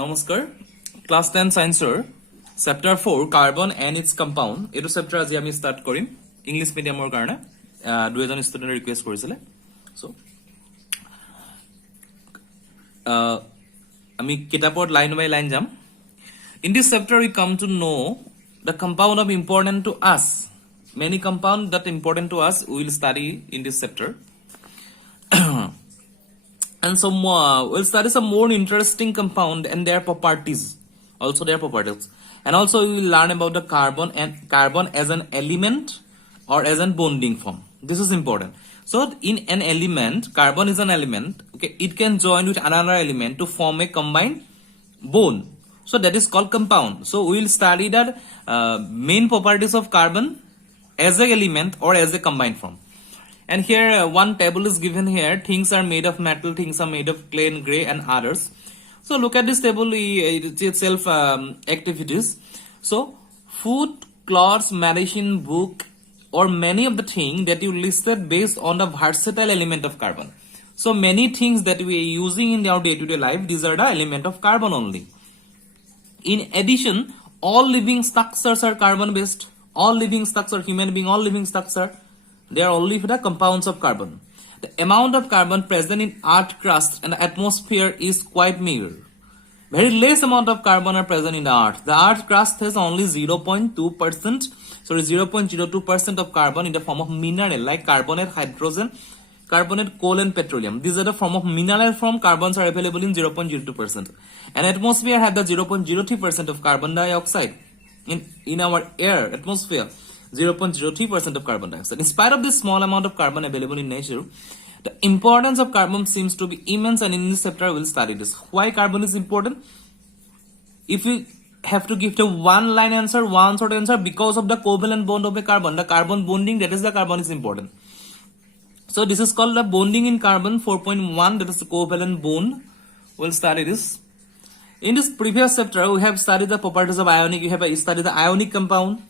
নমস্কাৰ ক্লাছ 10 সায়েন্সৰ chapter 4 carbon and its compound এইটো চেপ্টাৰ আজি আমি ষ্টাৰ্ট কৰিম ইংলিছ মিডিয়ামৰ কাৰণে দুজন ষ্টুডেণ্টে ৰিকুৱেষ্ট কৰিছিলে সো আমি কিতাপত লাইন বাই লাইন যাম in this chapter we come to know the compound of important to us many compound that important to us we will study in this chapter and some we'll study some more interesting compound and their properties and also we will learn about the carbon as an element or as a bonding form. This is important. So in an element, carbon is an element, okay, it can join with another element to form a combined bond, so that is called compound. So we will study that main properties of carbon as a element or as a combined form. And here one table is given here. Things are made of metal, things are made of clay and gray and others. So look at this table, it's itself activities. So food, clothes, medicine, book, or many of the things that you listed based on the versatile element of carbon. So many things that we are using in our day-to-day life, these are the element of carbon only. In addition, all living structures are carbon based. All living structures, human being, all living structures, they are only the compounds of carbon. The amount of carbon present in earth crust and the atmosphere is quite meager. Very less amount of carbon are present in the earth. The earth crust has only 0.02% of carbon in the form of mineral like carbonate, hydrogen, carbonate, coal and petroleum. These are the form of mineral form. Carbons are available in 0.02%. And atmosphere have the 0.03% of carbon dioxide in our air atmosphere. 0.03% of carbon dioxide. In spite of this small amount of carbon available in nature, the importance of carbon seems to be immense, and in this chapter we will study this. Why carbon is important? If you have to give the one short answer, because of the covalent bond of a carbon, the carbon bonding, that is the carbon is important. So this is called the bonding in carbon 4.1, that is the covalent bond. We'll study this. In this previous chapter, we have studied the properties of ionic. We have studied the ionic compound.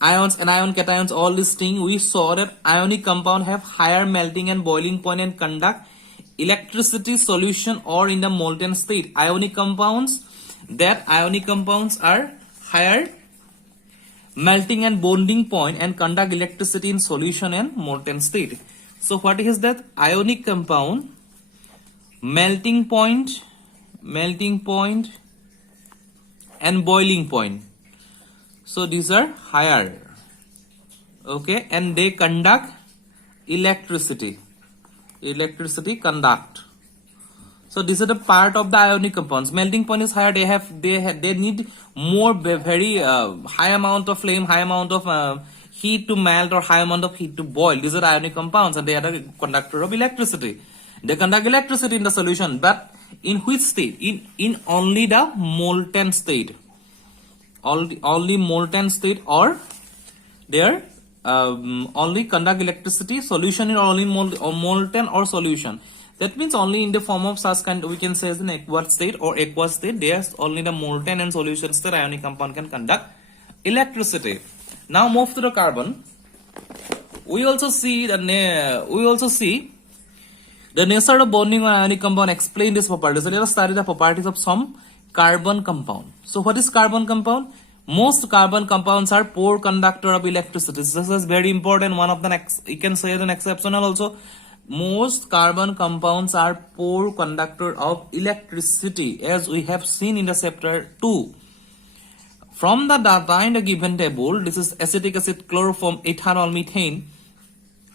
Ions, anion, cations, all these things. We saw that ionic compound have higher melting and boiling point and conduct electricity solution or in the molten state. Ionic compounds are higher melting and bonding point and conduct electricity in solution and molten state. So what is that? Ionic compound, melting point and boiling point. So these are higher, okay, and they conduct electricity conduct. So these are the part of the ionic compounds. Melting point is higher. They need more very high amount of flame, high amount of heat to melt or high amount of heat to boil. These are ionic compounds, and they are the conductor of electricity. They conduct electricity in the solution, but in which state? In only the molten state. Only molten state, or they are only conduct electricity solution in only molten or solution. That means only in the form of such kind, we can say as an aqueous state or aqueous state. There's only the molten and solution state ionic compound can conduct electricity. Now move to the carbon. We also see the nature of bonding on ionic compound. Explain this properties. So let us study the properties of some carbon compound. So what is carbon compound? Most carbon compounds are poor conductor of electricity. This is very important. One of the next, you can say an exceptional also. Most carbon compounds are poor conductor of electricity, as we have seen in the chapter 2. From the data in the given table, this is acetic acid, chloroform, ethanol, methane.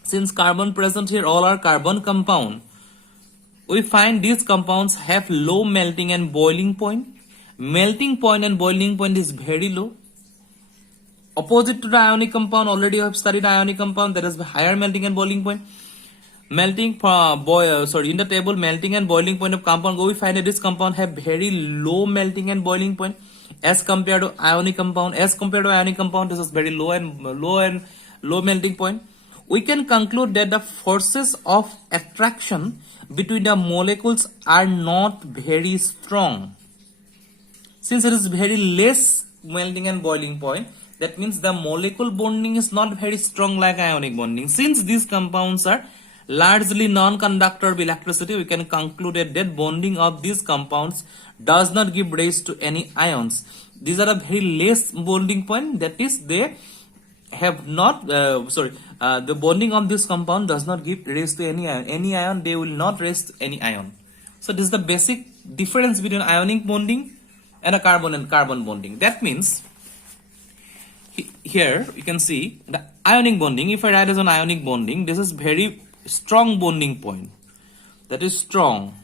Since carbon present here all are carbon compound, we find these compounds have low melting and boiling point. Melting point and boiling point is very low. Opposite to the ionic compound, already you have studied ionic compound, there is higher melting and boiling point. In the table, melting and boiling point of compound, we find that this compound have very low melting and boiling point as compared to ionic compound. This is very low melting point. We can conclude that the forces of attraction between the molecules are not very strong. Since it is very less melting and boiling point, that means the molecule bonding is not very strong like ionic bonding. Since these compounds are largely non-conductor of electricity, we can conclude that bonding of these compounds does not give rise to any ions. These are a very less bonding point, that is they have not the bonding of this compound does not give rise to any ion. They will not raise any ion. So this is the basic difference between ionic bonding and a carbon bonding. That means here you can see the ionic bonding. If I write as an ionic bonding, this is very strong bonding point, that is strong.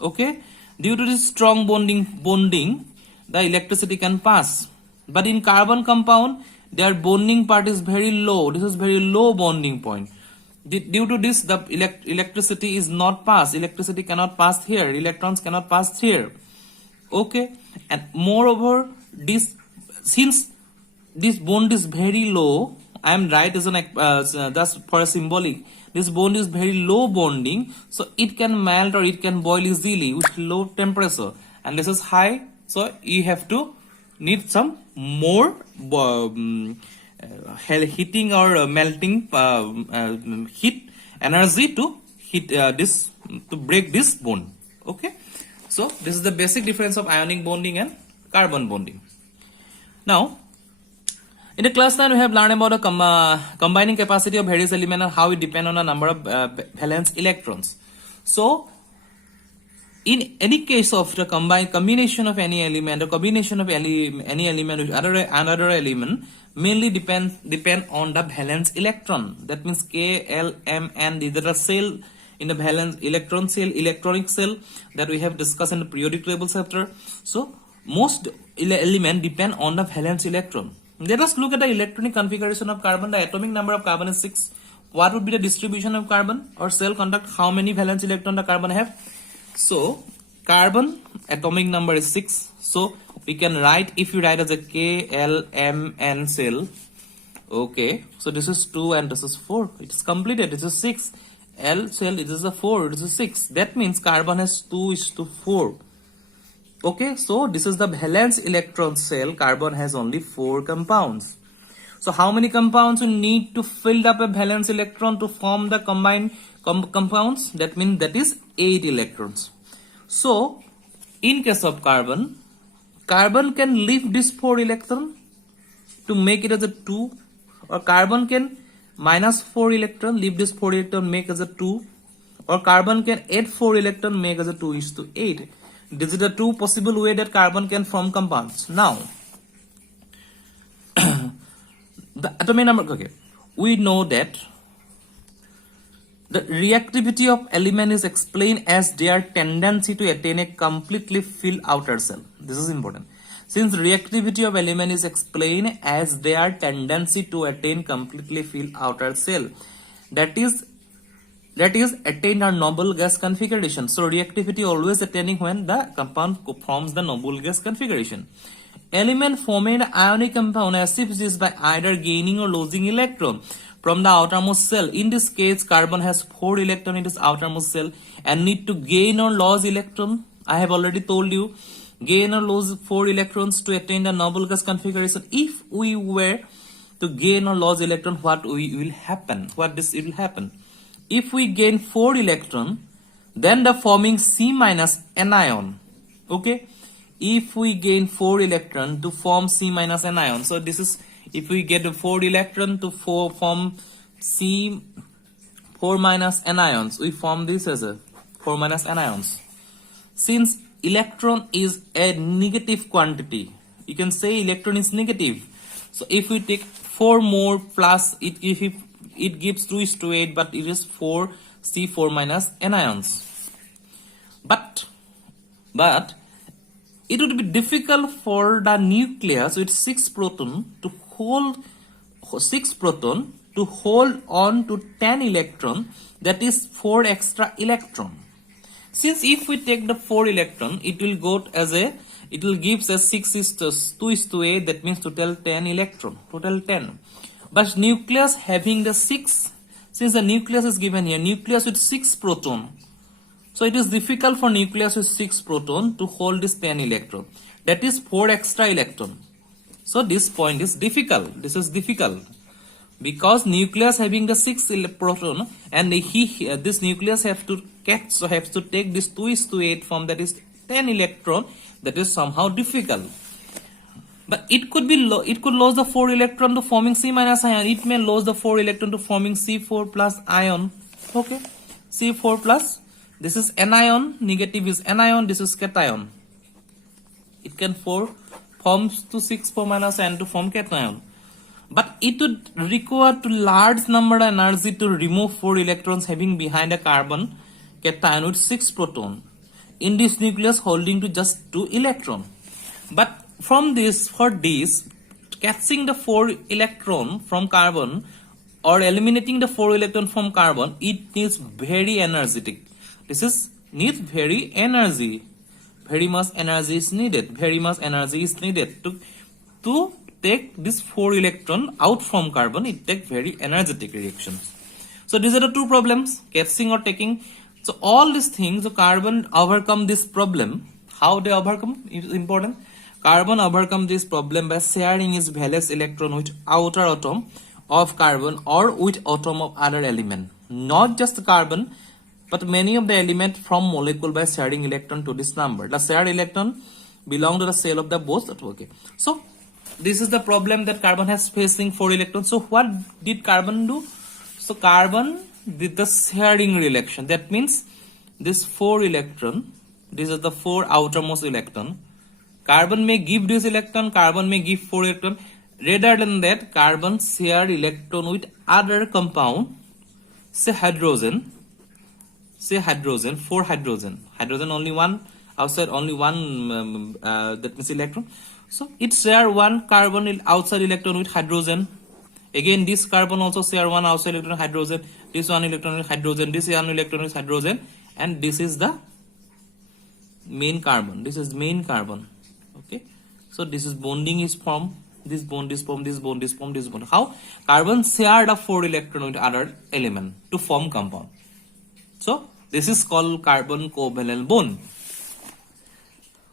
Okay, due to this strong bonding the electricity can pass. But in carbon compound, their bonding part is very low. This is very low bonding point. Due to this, the electricity is not pass. Electricity cannot pass here. Electrons cannot pass here. Okay, and moreover, since this bond is very low, I am right as an that's for a symbolic. This bond is very low bonding, so it can melt or it can boil easily with low temperature. And this is high, so you have to need some more heating or melting heat energy to heat this to break this bond. Okay, so this is the basic difference of ionic bonding and carbon bonding. Now in the class 9 we have learned about the combining capacity of various elements and how it depends on a number of valence electrons. So in any case of the combination of any element or combination of any element with another element mainly depend on the valence electron. That means K, L, M, N. These are the cell in the valence electron cell, electronic cell that we have discussed in the periodic table chapter. So most element depend on the valence electron. Let us look at the electronic configuration of carbon. The atomic number of carbon is 6. What would be the distribution of carbon or cell conduct? How many valence electron the carbon have? So carbon atomic number is 6. So we can write, if you write as a K, L, M, N cell. Okay, so this is 2 and this is 4. It is completed. This is 6. L cell, it is a 4. It is a 6. That means carbon has 2:4. Okay, so this is the valence electron cell. Carbon has only 4 compounds. So how many compounds you need to fill up a valence electron to form the combined compounds? That means that is 8 electrons. So in case of carbon can leave this 4 electron to make it as a 2, or carbon can minus 4 electron, leave this 4 electron, make as a 2, or carbon can add 4 electron, make as a 2:8. This is the two possible way that carbon can form compounds. Now the atomic number, okay, we know that the reactivity of element is explained as their tendency to attain a completely filled outer shell. This is important. Since reactivity of element is explained as their tendency to attain completely filled outer shell, that is attained a noble gas configuration. So reactivity always attaining when the compound forms the noble gas configuration. Element forming an ionic compound achieves this by either gaining or losing electron from the outermost shell. In this case, carbon has 4 electrons in its outermost shell and need to gain or lose electron. I have already told you, gain or lose 4 electrons to attain the noble gas configuration. If we were to gain or lose electron, what will happen? It will happen? If we gain 4 electron, then the forming C minus anion. Okay, if we gain 4 electron to form C minus anion. So this is, if we get a 4 electron to form C 4 minus anions, we form this as a 4 minus anions. Since electron is a negative quantity, you can say electron is negative. So if we take 4 more plus it, if it gives 2:8, but it is 4 C4 minus anions. But it would be difficult for the nucleus with 6 proton to hold on to 10 electron, that is 4 extra electron. Since if we take the 4 electron, it will go as a, it will gives us 2:8, that means total 10 electron, total 10. But nucleus having the 6, since the nucleus is given here, nucleus with 6 proton, so it is difficult for nucleus with 6 proton to hold this 10 electron, that is 4 extra electron. So this point is difficult. This is difficult. Because nucleus having the 6 proton, and this nucleus have to take this 2:8 form, that is 10 electron. That is somehow difficult. But it could be it could lose the 4 electron to forming C minus ion. It may lose the 4 electron to forming C4 plus ion. Okay, C4 plus. This is anion. Negative is anion. This is cation. It can forms to 6 4 minus ion to form cation. But it would require to large number of energy to remove 4 electrons having behind a carbon cation with 6 proton in this nucleus holding to just 2 electron. But for this, catching the 4 electron from carbon or eliminating the 4 electron from carbon, it needs very energetic. This is needs very energy. Very much energy is needed. Very much energy is needed to take this 4 electron out from carbon. It takes very energetic reactions. So these are the two problems, catching or taking. So all these things, so carbon overcome this problem. How they overcome is important. Carbon overcome this problem by sharing its valence electron with outer atom of carbon or with atom of other element. Not just carbon, but many of the elements from molecule by sharing electron to this number. The shared electron belong to the shell of the both. Okay. So this is the problem that carbon has facing 4 electrons. So what did carbon do? So carbon did the sharing reaction. That means this 4 electron, these are the 4 outermost electron. Carbon may give this electron, carbon may give 4 electron. Rather than that, carbon share electron with other compound, say hydrogen, 4 hydrogen. Hydrogen only one, outside only one, that means electron. So it share one carbon outside electron with hydrogen. Again, this carbon also share one outside electron with hydrogen. This one electron with hydrogen. This one electron with hydrogen. And this is the main carbon. This is main carbon. Okay. So this is bonding is formed. This bond is formed. This bond is formed. This bond. How? Carbon share the 4 electron with other element to form compound. So this is called carbon covalent bond.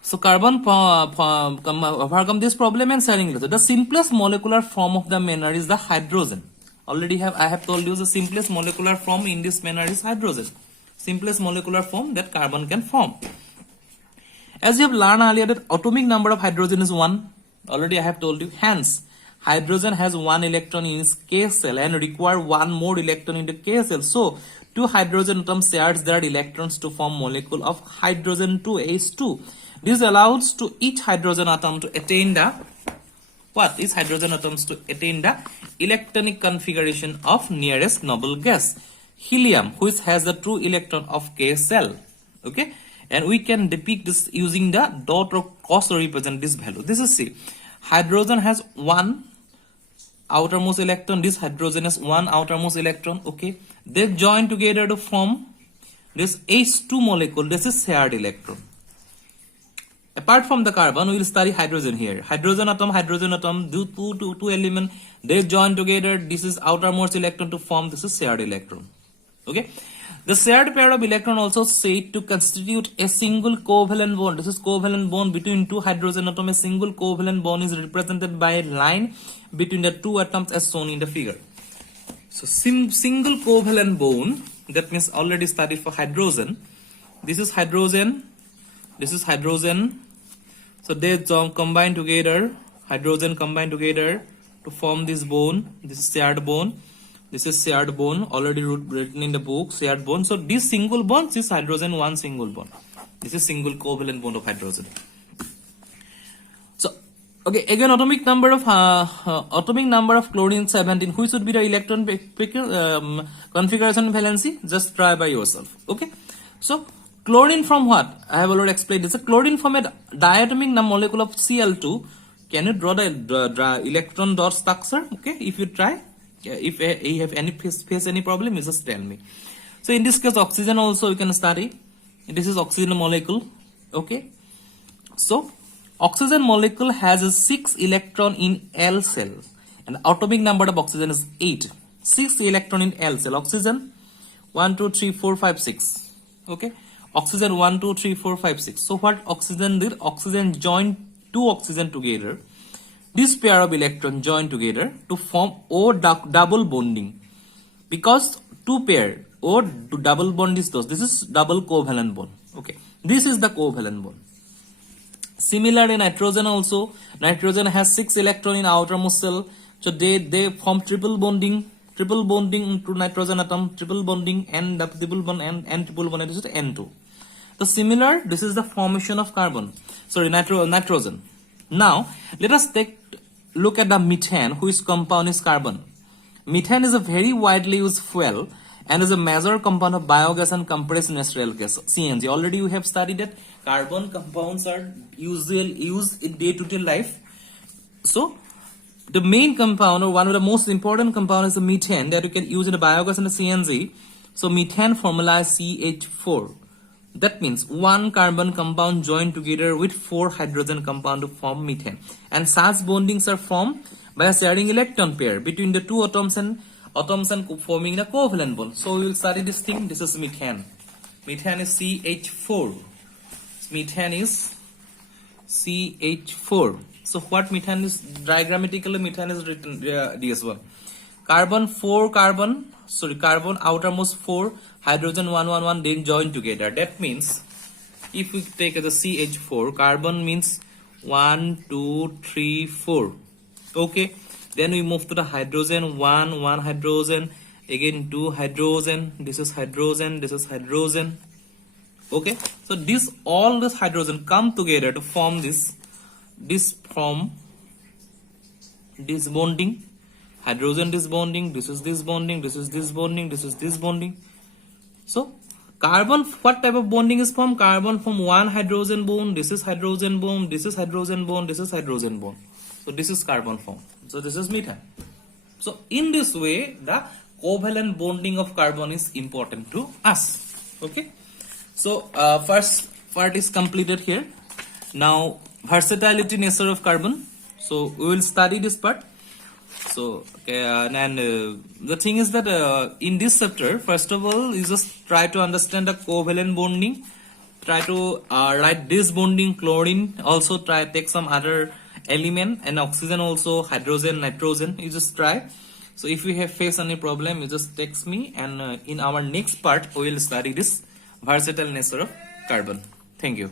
So carbon overcome this problem and sharing electron. The simplest molecular form of the manner is the hydrogen. I have told you the simplest molecular form in this manner is hydrogen. Simplest molecular form that carbon can form. As you have learned earlier that atomic number of hydrogen is 1. Already I have told you. Hence, hydrogen has 1 electron in its K cell and require 1 more electron in the K cell. So 2 hydrogen atoms shares their electrons to form molecule of hydrogen 2H2. This allows to each hydrogen atom to attain the electronic configuration of nearest noble gas, helium, which has the true electron of K cell. Okay, and we can depict this using the dot or cross to represent this value. This is C. Hydrogen has 1 outermost electron. This hydrogen has 1 outermost electron. Okay, they join together to form this H2 molecule. This is shared electron. Apart from the carbon, we will study hydrogen here. Hydrogen atom, two element, they join together. This is outermost electron to form. This is shared electron. Okay. The shared pair of electron also said to constitute a single covalent bond. This is covalent bond between 2 hydrogen atoms. A single covalent bond is represented by a line between the 2 atoms as shown in the figure. So single covalent bond, that means already studied for hydrogen. This is hydrogen. This is hydrogen. So they combine together. Hydrogen combine together to form this bond. This is shared bond. This is shared bond. Already written in the book. Shared bond. So this single bond is hydrogen 1 single bond. This is single covalent bond of hydrogen. So okay, again atomic number of chlorine 17. Which would be the electron configuration valency? Just try by yourself. Okay. So chlorine from what? I have already explained this. Chlorine from a diatomic molecule of Cl2. Can you draw the electron dot structure? Okay, if you try. If you have any face any problem, you just tell me. So in this case, oxygen also you can study. This is oxygen molecule. Okay. So oxygen molecule has a 6 electron in L cell, and atomic number of oxygen is 8. 6 electron in L cell. Oxygen 1, 2, 3, 4, 5, 6. Okay. Oxygen 1, 2, 3, 4, 5, 6. So what oxygen did? Oxygen joined 2 oxygen together this pair of electrons join together to form O double bonding. Because two pair O double bond is those. This is double covalent bond. Okay, this is the covalent bond. Similarly, nitrogen also. Nitrogen has 6 electrons in outermost cell, so they form triple bonding to nitrogen atom, triple bonding, and the triple bond and triple bond. This is N2. So similar, this is the formation of carbon. Sorry, nitrogen. Now let us take look at the methane, whose compound is carbon. Methane is a very widely used fuel and is a major compound of biogas and compressed natural gas, CNG. Already we have studied that carbon compounds are usually used in day-to-day life. So the main compound, or one of the most important compound, is the methane that you can use in the biogas and the CNG. So methane formula is CH4. That means one carbon compound joined together with 4 hydrogen compound to form methane. And such bondings are formed by a sharing electron pair between the two atoms and forming the covalent bond. So we will study this thing. This is methane. Methane is CH4. Methane is CH4. So what methane is, diagrammatically methane is written DS1. Carbon outermost 4, hydrogen 1 then join together. That means if we take the CH4, carbon means 1 2 3 4. Okay, then we move to the hydrogen, 1 hydrogen, again 2 hydrogen, this is hydrogen, this is hydrogen. Okay, so all this hydrogen come together to form this bonding. Hydrogen this bonding, this is this bonding, this is this bonding, this is this bonding. So carbon, what type of bonding is formed? Carbon from 1 hydrogen bond, this is hydrogen bond, this is hydrogen bond, this is hydrogen bond. So this is carbon form. So this is methane. So in this way, the covalent bonding of carbon is important to us. Okay. So first part is completed here. Now versatility nature of carbon. So we will study this part. So the thing is that in this chapter, first of all, you just try to understand the covalent bonding. Try to write this bonding, chlorine. Also try take some other element, and oxygen also, hydrogen, nitrogen. You just try. So if you have face any problem, you just text me, and in our next part we will study this versatile nature of carbon. Thank you.